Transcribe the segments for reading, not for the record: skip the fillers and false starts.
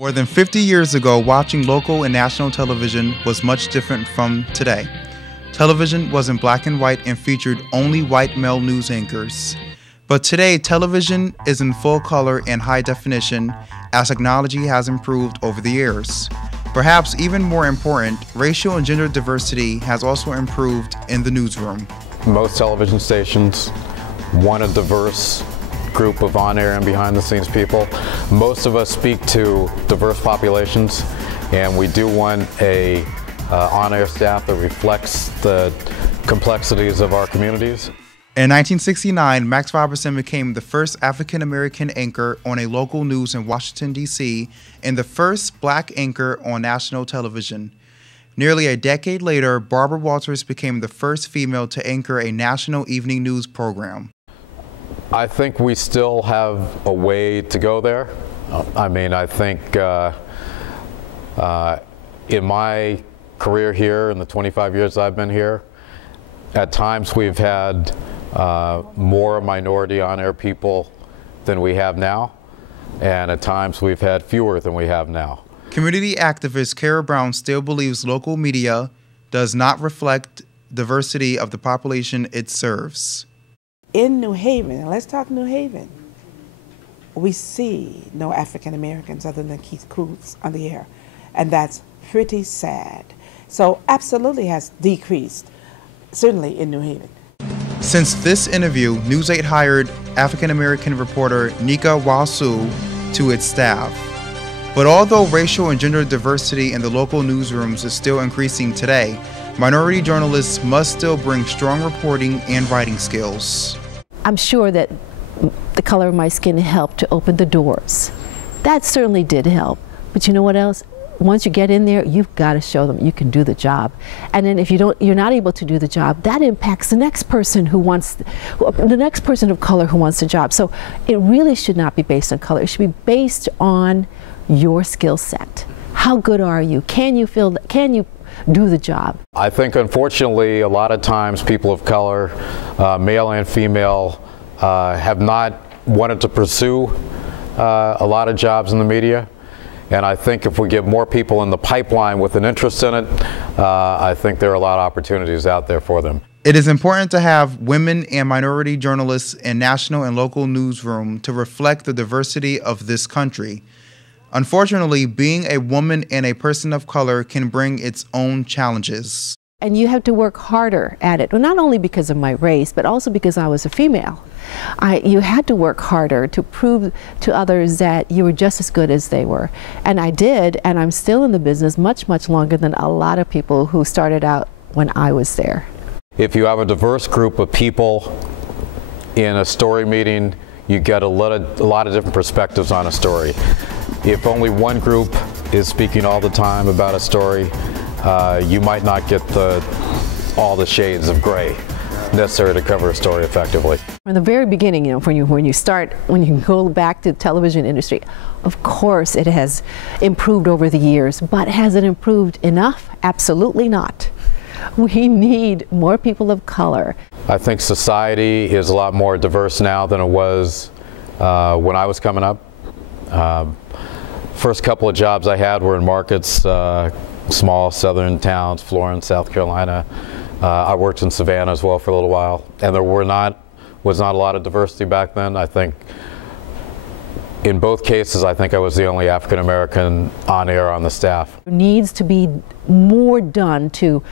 More than 50 years ago, watching local and national television was much different from today. Television was in black and white and featured only white male news anchors. But today, television is in full color and high definition as technology has improved over the years. Perhaps even more important, racial and gender diversity has also improved in the newsroom. Most television stations want a diverse group of on-air and behind-the-scenes people. Most of us speak to diverse populations, and we do want a on-air staff that reflects the complexities of our communities. In 1969, Max Robertson became the first African-American anchor on a local news in Washington, D.C., and the first black anchor on national television. Nearly a decade later, Barbara Walters became the first female to anchor a national evening news program. I think we still have a way to go there. I mean, I think in my career here, in the 25 years I've been here, at times we've had more minority on-air people than we have now, and at times we've had fewer than we have now. Community activist Kara Brown still believes local media does not reflect diversity of the population it serves. In New Haven, let's talk New Haven, we see no African Americans other than Keith Coots on the air, and that's pretty sad. So absolutely has decreased, certainly in New Haven. Since this interview, News 8 hired African American reporter Nika Wasu to its staff. But although racial and gender diversity in the local newsrooms is still increasing today, minority journalists must still bring strong reporting and writing skills. I'm sure that the color of my skin helped to open the doors. That certainly did help. But you know what else? Once you get in there, you've got to show them you can do the job. And then if you're not able to do the job, that impacts the next person the next person of color who wants the job. So it really should not be based on color. It should be based on your skill set. How good are you? Can you do the job? I think unfortunately a lot of times people of color, male and female, have not wanted to pursue a lot of jobs in the media. And I think if we get more people in the pipeline with an interest in it, I think there are a lot of opportunities out there for them. It is important to have women and minority journalists in national and local newsroom to reflect the diversity of this country. Unfortunately, being a woman and a person of color can bring its own challenges. And you have to work harder at it, well, not only because of my race, but also because I was a female. You had to work harder to prove to others that you were just as good as they were. And I did, and I'm still in the business much, much longer than a lot of people who started out when I was there. If you have a diverse group of people in a story meeting, you get a lot of different perspectives on a story. If only one group is speaking all the time about a story, you might not get all the shades of gray necessary to cover a story effectively. From the very beginning, you know, when you go back to the television industry, of course it has improved over the years, but has it improved enough? Absolutely not. We need more people of color. I think society is a lot more diverse now than it was when I was coming up. First couple of jobs I had were in markets, small southern towns, Florence, South Carolina. I worked in Savannah as well for a little while, and there was not a lot of diversity back then. I think in both cases, I think I was the only African American on air on the staff. There needs to be more done to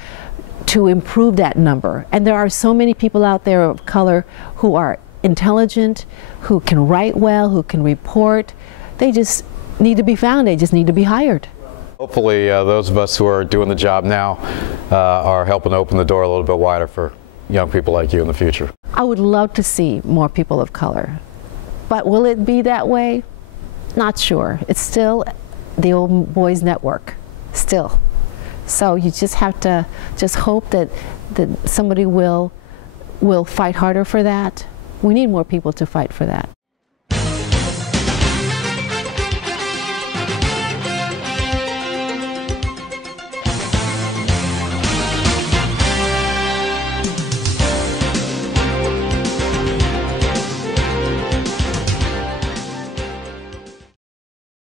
improve that number. And there are so many people out there of color who are intelligent, who can write well, who can report. They just need to be found. They just need to be hired. Hopefully those of us who are doing the job now are helping open the door a little bit wider for young people like you in the future. I would love to see more people of color, but will it be that way? Not sure. It's still the old boys network, still. So you just have to hope that somebody will fight harder for that. We need more people to fight for that.